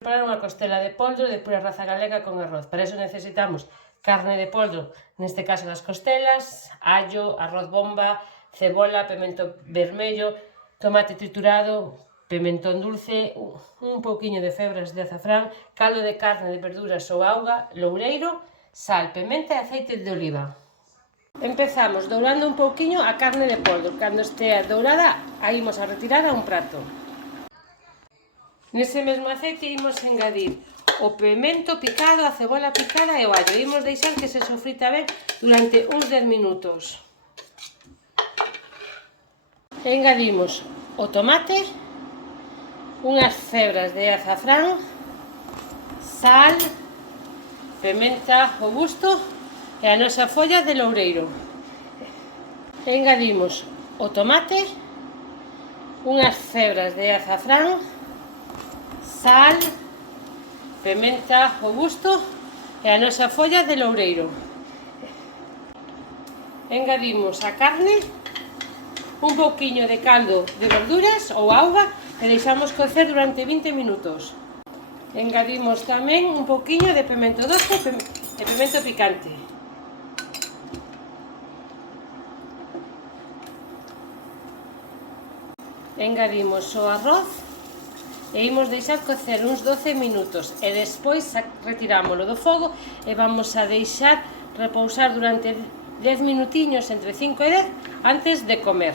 Preparar unha costela de pollo de pura raza galega con arroz. Para eso necesitamos carne de pollo, neste caso das costelas, allo, arroz bomba, cebola, pemento vermello, tomate triturado, pimentón dulce, un pouquiño de febras de azafrán, caldo de carne, de verduras ou auga, loureiro, sal, pementa e aceite de oliva. Empezamos dourando un pouquiño a carne de pollo. Cando estea dourada, a imos a retirar a un prato. Nese mesmo aceite imos engadir o pemento picado, a cebola picada e o allo. Imos deixar que se sofrita ben durante uns 10 minutos. Engadimos o tomate, unhas febras de azafrán, sal, pementa ao gusto e a nosa folla de loureiro. Engadimos o tomate, unhas febras de azafrán, sal, pementa ao gusto e a nosa folla de loureiro. Engadimos a carne, un pouquiño de caldo de verduras ou auga e deixamos cocer durante 20 minutos. Engadimos tamén un pouquiño de pemento doce e pemento picante. Engadimos o arroz e imos deixar cocer uns 12 minutos e despois retirámoslo do fogo e vamos a deixar repousar durante 10 minutiños, entre 5 e 10, antes de comer.